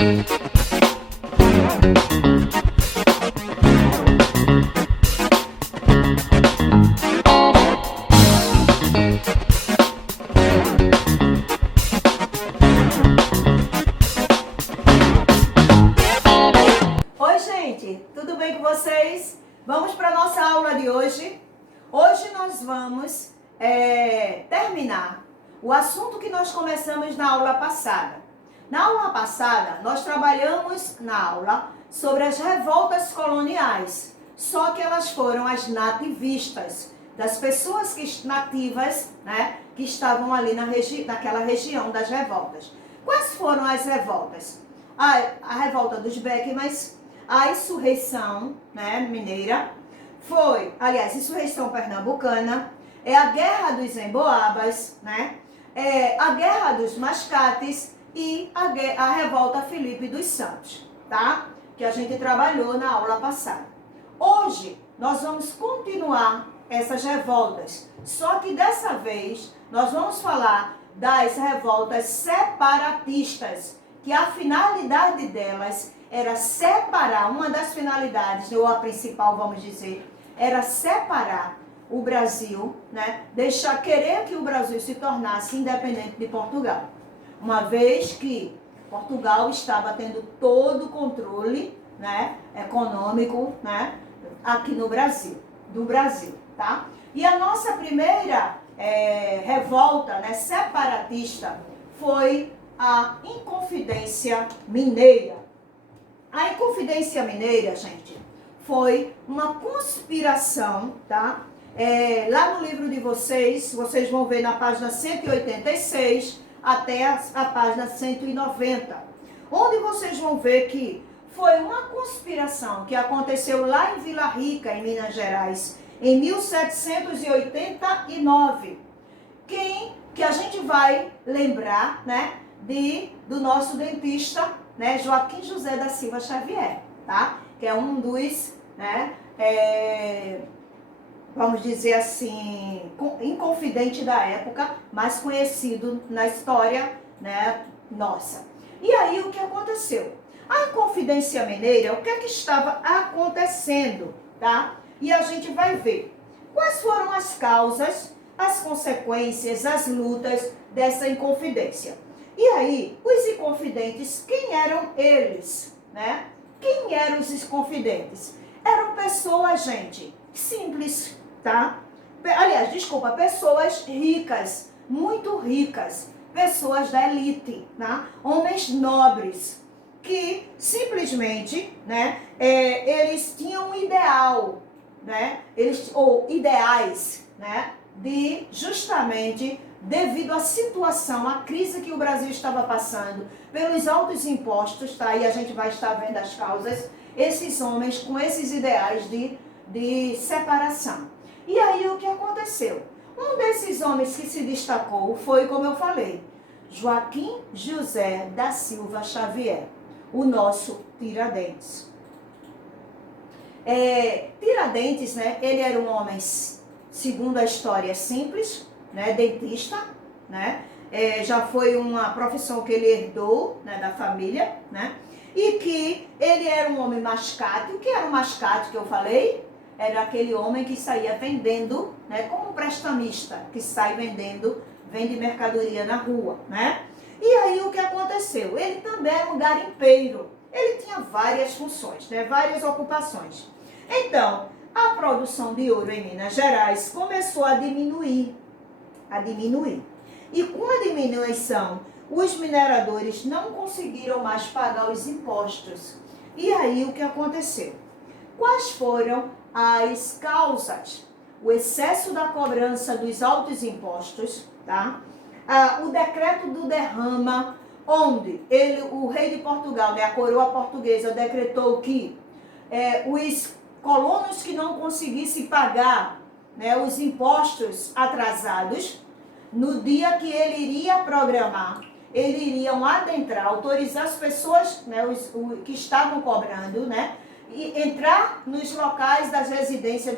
Oi, gente, tudo bem com vocês? Vamos para a nossa aula de hoje. Hoje nós vamos terminar o assunto que nós começamos na aula passada. Na aula passada, nós trabalhamos na aula sobre as revoltas coloniais, só que elas foram as nativistas, das pessoas nativas, né, que estavam ali naquela região das revoltas. Quais foram as revoltas? A revolta dos Beckmans, a insurreição, né, mineira, insurreição pernambucana, a guerra dos Emboabas, né, a guerra dos Mascates e a revolta Filipe dos Santos, tá? Que a gente trabalhou na aula passada. Hoje nós vamos continuar essas revoltas, só que dessa vez nós vamos falar das revoltas separatistas, que a finalidade delas era separar, uma das finalidades, ou a principal, vamos dizer, era separar o Brasil, né? Querer que o Brasil se tornasse independente de Portugal. Uma vez que Portugal estava tendo todo o controle, né, econômico, né, aqui no Brasil, do Brasil, tá? E a nossa primeira revolta, né, separatista foi a Inconfidência Mineira. A Inconfidência Mineira, gente, foi uma conspiração, tá? Lá no livro de vocês vão ver na página 186 até a página 190, onde vocês vão ver que foi uma conspiração que aconteceu lá em Vila Rica, em Minas Gerais, em 1789. Que a gente vai lembrar, né, do nosso dentista, né, Joaquim José da Silva Xavier, tá? Que é um dos, né, vamos dizer assim, inconfidente da época, mais conhecido na história, né, nossa. E aí o que aconteceu? A Inconfidência Mineira, o que é que estava acontecendo, tá? E a gente vai ver quais foram as causas, as consequências, as lutas dessa Inconfidência. E aí, os Inconfidentes, quem eram eles, né? Quem eram os Inconfidentes? Eram pessoas, gente, simples, tá? Aliás, desculpa, pessoas ricas, muito ricas, pessoas da elite, tá? Homens nobres, que simplesmente, né, eles tinham um ideal, né? Ou ideais, né? De justamente devido à situação, à crise que o Brasil estava passando, pelos altos impostos, tá? E a gente vai estar vendo as causas, esses homens com esses ideais de separação. E aí o que aconteceu? Um desses homens que se destacou foi, como eu falei, Joaquim José da Silva Xavier, o nosso Tiradentes. Tiradentes, né, ele era um homem, segundo a história, simples, né, dentista, né, já foi uma profissão que ele herdou, né, da família, né, e que ele era um homem mascate. O que era o mascate que eu falei? Era aquele homem que saía vendendo, né, como prestamista, que sai vende mercadoria na rua, né. E aí o que aconteceu? Ele também era um garimpeiro, ele tinha várias funções, né, várias ocupações. Então, a produção de ouro em Minas Gerais começou a diminuir. E com a diminuição, os mineradores não conseguiram mais pagar os impostos. E aí o que aconteceu? Quais foram as causas? O excesso da cobrança dos altos impostos, tá? O decreto do derrama, onde o rei de Portugal, né, a coroa portuguesa, decretou que os colonos que não conseguissem pagar, né, os impostos atrasados, no dia que ele iria programar, eles iriam adentrar, autorizar as pessoas, né, que estavam cobrando, né, e entrar nos locais das residências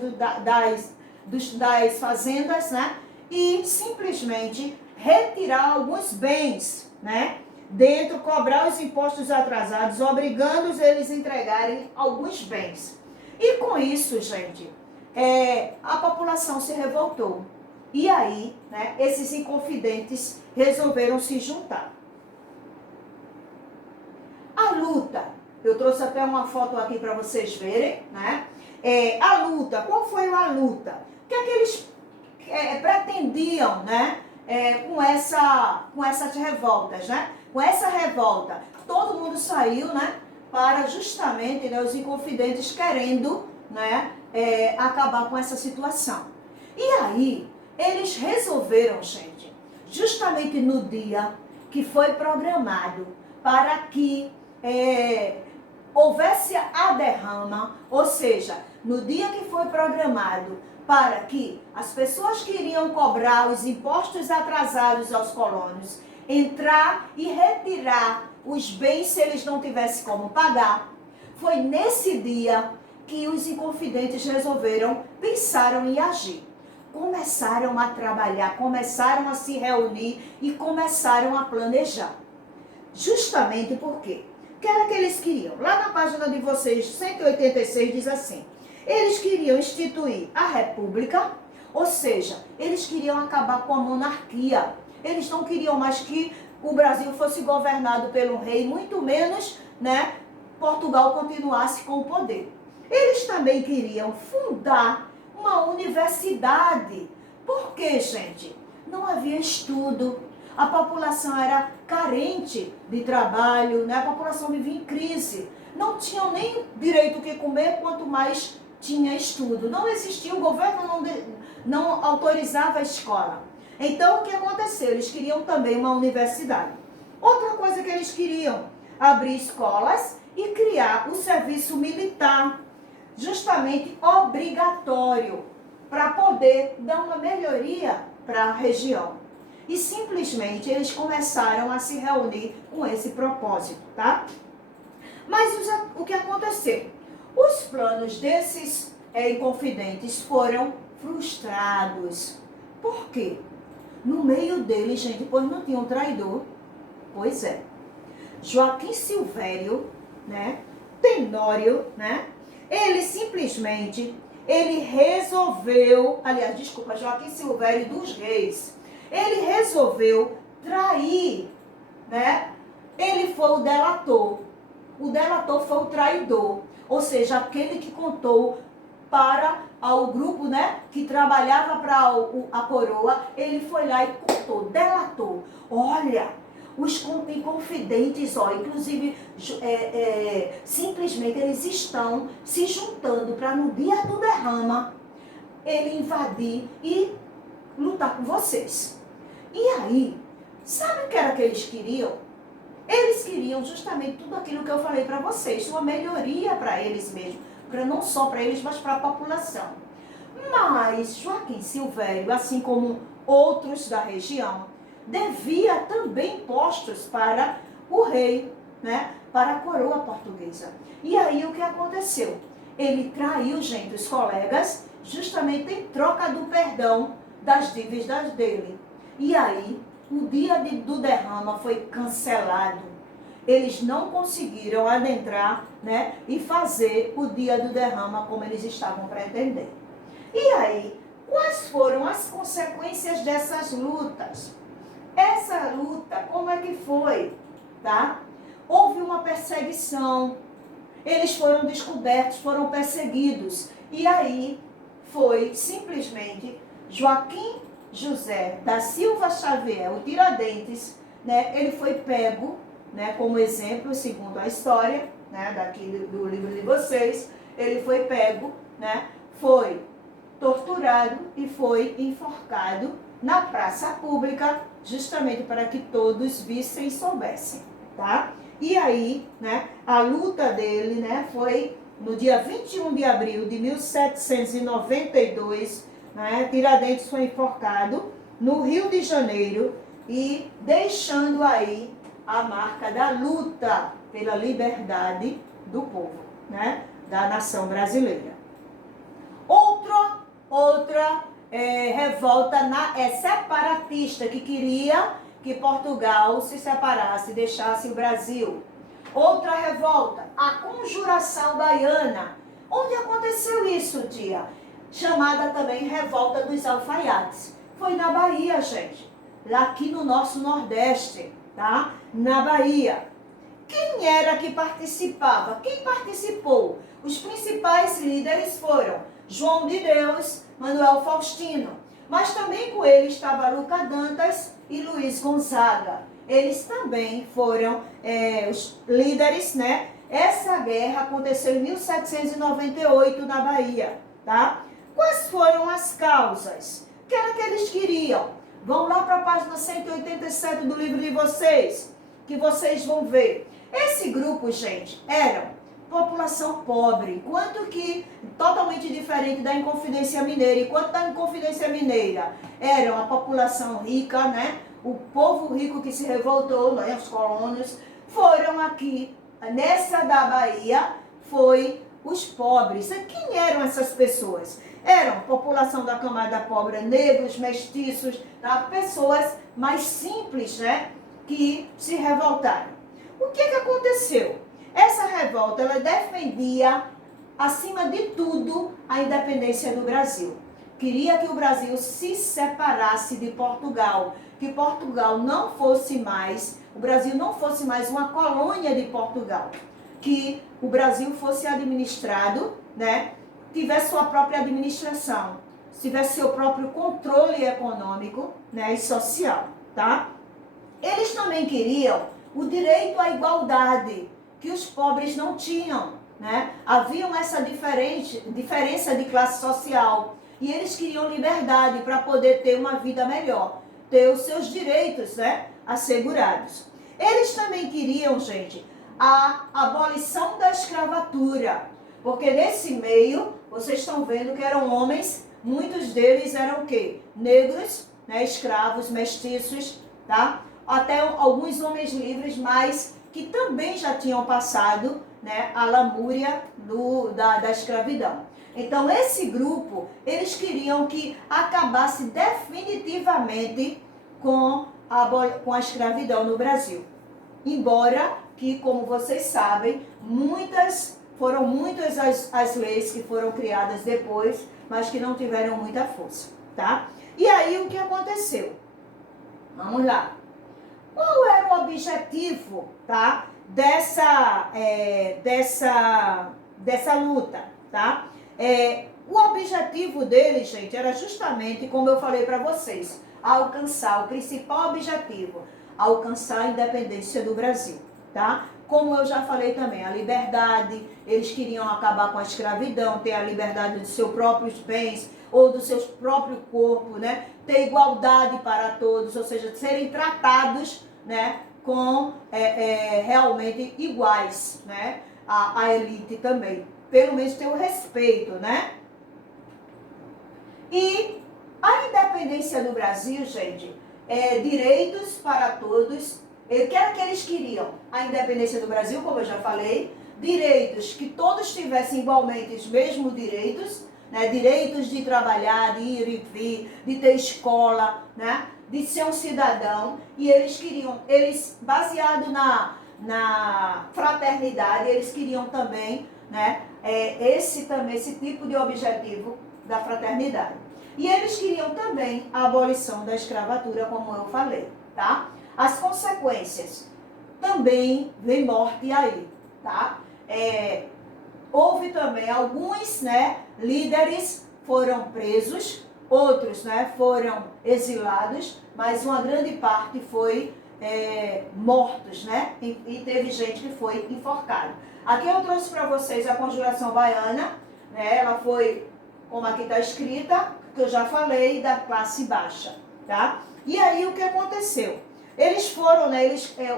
das fazendas, né, e simplesmente retirar alguns bens, né, dentro, cobrar os impostos atrasados, obrigando eles a entregarem alguns bens. E com isso, gente, a população se revoltou. E aí, né, esses inconfidentes resolveram se juntar. A luta, eu trouxe até uma foto aqui para vocês verem, né? A luta, qual foi a luta? O que é que eles pretendiam, né? Com essas revoltas, né? Com essa revolta, todo mundo saiu, né? Para justamente, né, os inconfidentes querendo, né, acabar com essa situação. E aí, eles resolveram, gente, justamente no dia que foi programado para que houvesse a derrama, ou seja, no dia que foi programado para que as pessoas que iriam cobrar os impostos atrasados aos colonos entrar e retirar os bens se eles não tivessem como pagar, foi nesse dia que os inconfidentes pensaram em agir. Começaram a trabalhar, começaram a se reunir e começaram a planejar. Justamente por quê? O que era que eles queriam? Lá na página de vocês, 186, diz assim: eles queriam instituir a república, ou seja, eles queriam acabar com a monarquia. Eles não queriam mais que o Brasil fosse governado pelo rei, muito menos, né, Portugal continuasse com o poder. Eles também queriam fundar uma universidade. Por quê, gente? Não havia estudo. A população era carente de trabalho, né? A população vivia em crise. Não tinham nem direito o que comer, quanto mais tinha estudo. Não existia, o governo não autorizava a escola. Então, o que aconteceu? Eles queriam também uma universidade. Outra coisa que eles queriam, abrir escolas e criar o serviço militar, justamente obrigatório, para poder dar uma melhoria para a região. E simplesmente eles começaram a se reunir com esse propósito, tá? Mas o que aconteceu? Os planos desses inconfidentes foram frustrados. Por quê? No meio deles, gente, pois não tinha um traidor. Pois é. Joaquim Silvério, né? Tenório, né? Ele resolveu, aliás, desculpa, Joaquim Silvério dos Reis, ele resolveu trair, né? Ele foi o delator. O delator foi o traidor, ou seja, aquele que contou para o grupo, né, que trabalhava para a coroa. Ele foi lá e contou, delatou. Olha, os inconfidentes, inclusive, simplesmente eles estão se juntando para no dia do derrama ele invadir e lutar com vocês. E aí, sabe o que era que eles queriam? Eles queriam justamente tudo aquilo que eu falei para vocês, uma melhoria para eles mesmos, não só para eles, mas para a população. Mas Joaquim Silvério, assim como outros da região, devia também impostos para o rei, né, para a coroa portuguesa. E aí o que aconteceu? Ele traiu, gente, os colegas, justamente em troca do perdão das dívidas dele. E aí, o dia do derrama foi cancelado. Eles não conseguiram adentrar, né, e fazer o dia do derrama como eles estavam pretendendo. E aí, quais foram as consequências dessas lutas? Essa luta, como é que foi? Tá? Houve uma perseguição. Eles foram descobertos, foram perseguidos. E aí, foi simplesmente Joaquim José da Silva Xavier, o Tiradentes, né, ele foi pego, né, como exemplo, segundo a história, né, daqui do livro de vocês, ele foi pego, né, foi torturado e foi enforcado na praça pública, justamente para que todos vissem e soubessem, tá? E aí, né, a luta dele, né, foi no dia 21 de abril de 1792, né, Tiradentes foi enforcado no Rio de Janeiro e deixando aí a marca da luta pela liberdade do povo, né, da nação brasileira. Outra revolta separatista que queria que Portugal se separasse, deixasse o Brasil. Outra revolta, a Conjuração Baiana. Onde aconteceu isso, tia? Chamada também Revolta dos Alfaiates. Foi na Bahia, gente. Lá aqui no nosso Nordeste, tá? Na Bahia. Quem era que participava? Quem participou? Os principais líderes foram João de Deus, Manuel Faustino. Mas também com ele estava Luca Dantas e Luiz Gonzaga. Eles também foram os líderes, né? Essa guerra aconteceu em 1798 na Bahia, tá? Quais foram as causas? O que era que eles queriam? Vão lá para a página 187 do livro de vocês, que vocês vão ver. Esse grupo, gente, era população pobre, enquanto que totalmente diferente da Inconfidência Mineira. Enquanto da Inconfidência Mineira era uma população rica, né? O povo rico que se revoltou, né? Os colonos foram aqui, nessa da Bahia, foi os pobres. E quem eram essas pessoas? Eram população da camada pobre, negros, mestiços, tá? Pessoas mais simples, né? Que se revoltaram. O que aconteceu? Essa revolta, ela defendia, acima de tudo, a independência do Brasil. Queria que o Brasil se separasse de Portugal, que Portugal não fosse mais, o Brasil não fosse mais uma colônia de Portugal, que o Brasil fosse administrado, né? Tivesse sua própria administração, tivesse seu próprio controle econômico, né? E social, tá? Eles também queriam o direito à igualdade, que os pobres não tinham, né? Havia essa diferença de classe social. E eles queriam liberdade para poder ter uma vida melhor, ter os seus direitos, né, assegurados. Eles também queriam, gente, a abolição da escravatura. Porque nesse meio, vocês estão vendo que eram homens, muitos deles eram o quê? Negros, né, escravos, mestiços, tá? Até alguns homens livres, mas que também já tinham passado, né, a lamúria da escravidão. Então, esse grupo, eles queriam que acabasse definitivamente com a escravidão no Brasil. Embora que, como vocês sabem, foram muitas as leis que foram criadas depois, mas que não tiveram muita força, tá? E aí, o que aconteceu? Vamos lá. Qual era o objetivo, tá, dessa luta, tá? O objetivo dele, gente, era justamente, como eu falei para vocês, alcançar o principal objetivo, alcançar a independência do Brasil, tá? Como eu já falei também, a liberdade, eles queriam acabar com a escravidão, ter a liberdade dos seus próprios bens ou do seu próprio corpo, né? Ter igualdade para todos, ou seja, serem tratados, né, com realmente iguais, né? A elite também. Pelo menos ter o respeito, né? E a independência do Brasil, gente, direitos para todos. O que era que eles queriam? A independência do Brasil, como eu já falei, direitos que todos tivessem igualmente os mesmos direitos, né? Direitos de trabalhar, de ir e vir, de ter escola, né? De ser um cidadão. E eles queriam, baseado na fraternidade, eles queriam também, né? Esse tipo de objetivo da fraternidade. E eles queriam também a abolição da escravatura, como eu falei, tá? As consequências, também vem morte aí, tá? Houve também alguns, né, líderes foram presos, outros, né, foram exilados, mas uma grande parte foi mortos, né? E teve gente que foi enforcada. Aqui eu trouxe para vocês a Conjuração Baiana, né? Ela foi, como aqui está escrita, que eu já falei, da classe baixa, tá? E aí o que aconteceu? Eles foram, né?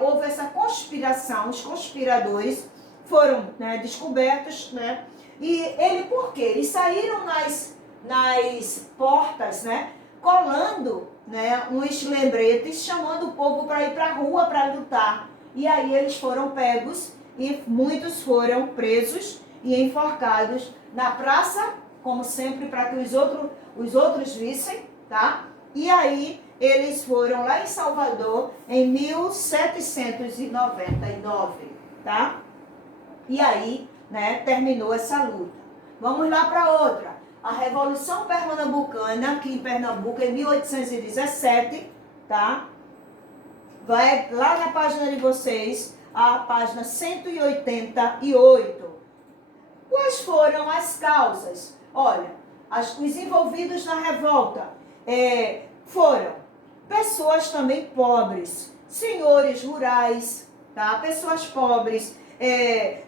Houve essa conspiração, os conspiradores foram, né, descobertos, né? E por quê? Eles saíram nas portas, né? Colando, né, uns lembretes, chamando o povo para ir para a rua para lutar. E aí eles foram pegos e muitos foram presos e enforcados na praça, como sempre, para que os outros vissem, tá? E aí eles foram lá em Salvador em 1799, tá? E aí, né, terminou essa luta. Vamos lá para outra. A Revolução Pernambucana, aqui em Pernambuco, em 1817, tá? Vai lá na página de vocês, a página 188. Quais foram as causas? Olha, os envolvidos na revolta foram pessoas também pobres, senhores rurais, tá? Pessoas pobres e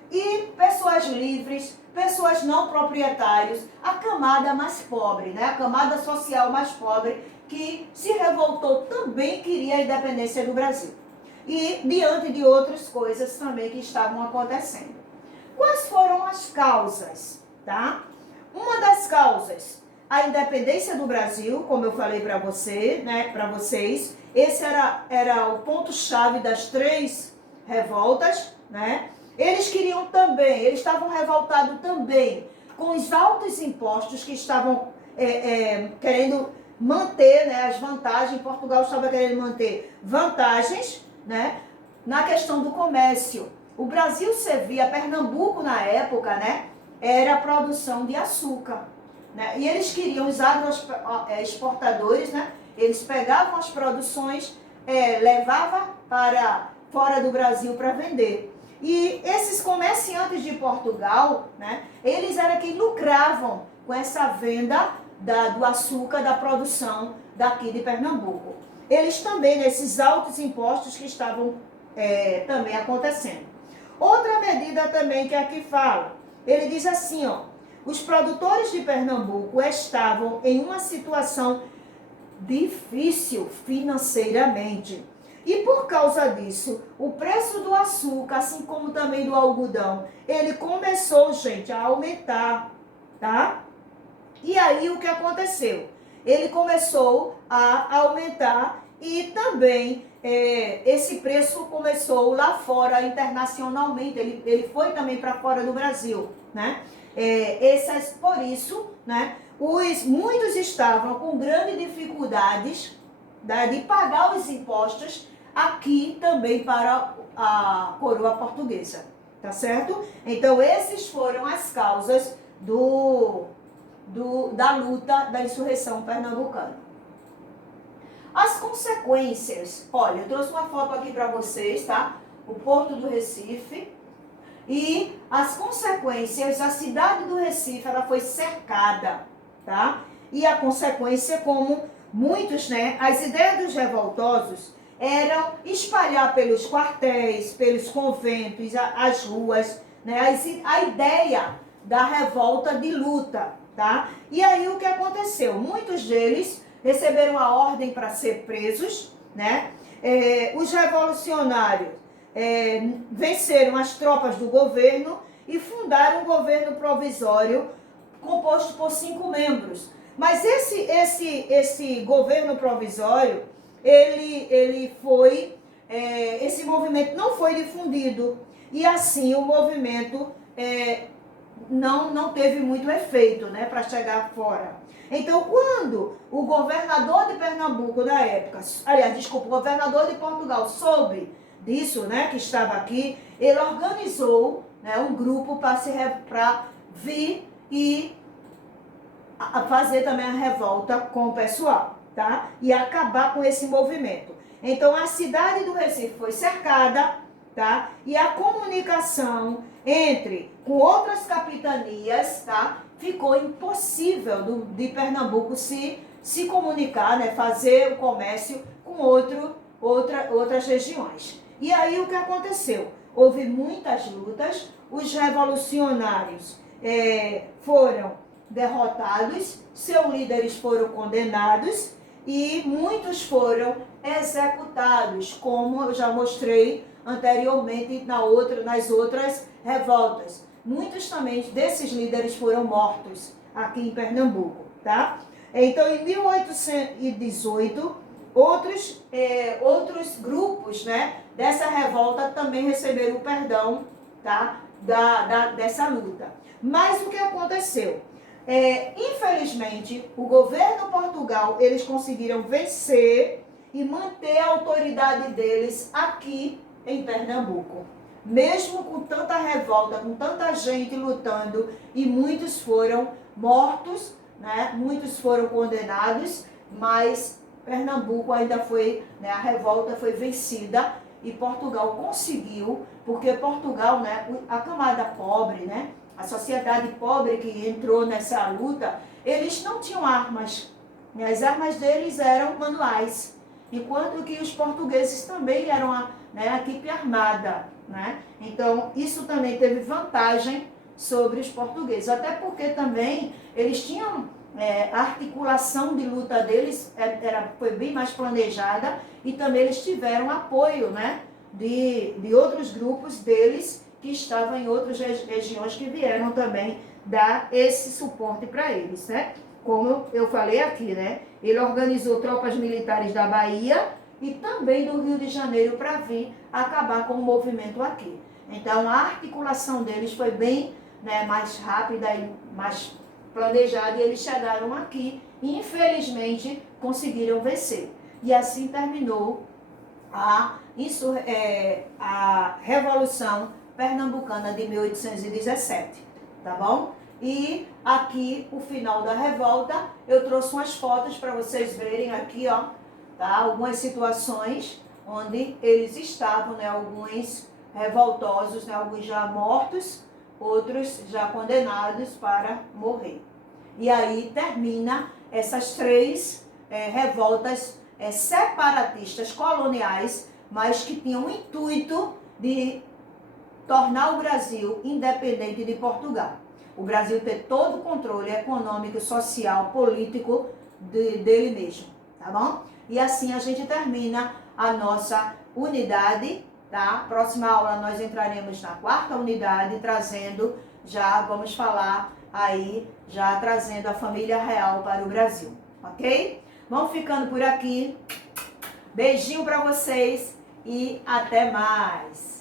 pessoas livres, pessoas não proprietários, a camada mais pobre, né? A camada social mais pobre que se revoltou também queria a independência do Brasil. E diante de outras coisas também que estavam acontecendo. Quais foram as causas, tá? Uma das causas, a independência do Brasil, como eu falei para você, né, para vocês. Esse era o ponto-chave das 3 revoltas, né? Eles queriam também, eles estavam revoltados também com os altos impostos que estavam querendo manter, né, as vantagens. Portugal estava querendo manter vantagens, né, na questão do comércio. O Brasil servia, Pernambuco na época, né, era a produção de açúcar, né, e eles queriam, os agroexportadores, né, eles pegavam as produções, levavam para fora do Brasil para vender. E esses comerciantes de Portugal, né, eles eram quem lucravam com essa venda do açúcar, da produção daqui de Pernambuco. Eles também, nesses altos impostos que estavam também acontecendo. Outra medida também que aqui fala, ele diz assim, ó, os produtores de Pernambuco estavam em uma situação difícil financeiramente. E por causa disso, o preço do açúcar, assim como também do algodão, ele começou, gente, a aumentar, tá? E aí o que aconteceu? Ele começou a aumentar e também esse preço começou lá fora, internacionalmente. Ele foi também para fora do Brasil, né? Por isso, né, muitos estavam com grandes dificuldades, né, de pagar os impostos aqui também para a coroa portuguesa, tá certo? Então, esses foram as causas da luta da insurreição pernambucana. As consequências, olha, eu trouxe uma foto aqui para vocês, tá? O Porto do Recife. E as consequências, a cidade do Recife, ela foi cercada, tá? E a consequência, como muitos, né, as ideias dos revoltosos eram espalhar pelos quartéis, pelos conventos, as ruas, né, a ideia da revolta de luta, tá? E aí o que aconteceu? Muitos deles receberam a ordem para ser presos, né? Os revolucionários venceram as tropas do governo e fundaram um governo provisório composto por 5 membros. Mas esse governo provisório, esse movimento não foi difundido e assim o movimento não teve muito efeito, né, para chegar fora. Então, quando o governador de Pernambuco na época, o governador de Portugal soube disso, né, que estava aqui, ele organizou, né, um grupo para vir e fazer também a revolta com o pessoal, tá? E acabar com esse movimento. Então, a cidade do Recife foi cercada, tá? E a comunicação com outras capitanias, tá? Ficou impossível de Pernambuco se comunicar, né? Fazer o comércio com outras regiões. E aí o que aconteceu? Houve muitas lutas, os revolucionários foram derrotados, seus líderes foram condenados e muitos foram executados, como eu já mostrei anteriormente nas outras revoltas. Muitos também desses líderes foram mortos aqui em Pernambuco, tá? Então, em 1818, outros grupos, né, dessa revolta também receberam o perdão, tá, dessa luta. Mas o que aconteceu? Infelizmente, o governo Portugal, eles conseguiram vencer e manter a autoridade deles aqui em Pernambuco. Mesmo com tanta revolta, com tanta gente lutando, e muitos foram mortos, né? Muitos foram condenados, mas Pernambuco ainda foi, né? A revolta foi vencida e Portugal conseguiu, porque Portugal, né? A camada pobre, né? A sociedade pobre que entrou nessa luta, eles não tinham armas. As armas deles eram manuais, enquanto que os portugueses também eram a equipe armada. Né? Então, isso também teve vantagem sobre os portugueses. Até porque também eles tinham a articulação de luta deles, foi bem mais planejada, e também eles tiveram apoio, né, de outros grupos deles que estavam em outras regiões que vieram também dar esse suporte para eles, né? Como eu falei aqui, né? Ele organizou tropas militares da Bahia e também do Rio de Janeiro para vir acabar com o movimento aqui. Então, a articulação deles foi bem, né, mais rápida e mais planejada, e eles chegaram aqui e, infelizmente, conseguiram vencer. E assim terminou a Revolução Pernambucana de 1817, tá bom? E aqui, o final da revolta, eu trouxe umas fotos para vocês verem aqui, ó, tá? Algumas situações onde eles estavam, né? Alguns revoltosos, né? Alguns já mortos, outros já condenados para morrer. E aí termina essas três revoltas separatistas coloniais, mas que tinham o intuito de tornar o Brasil independente de Portugal. O Brasil ter todo o controle econômico, social, político dele mesmo, tá bom? E assim a gente termina a nossa unidade, tá? Próxima aula nós entraremos na 4ª unidade, trazendo, já vamos falar aí, já trazendo a família real para o Brasil, ok? Vamos ficando por aqui. Beijinho para vocês e até mais!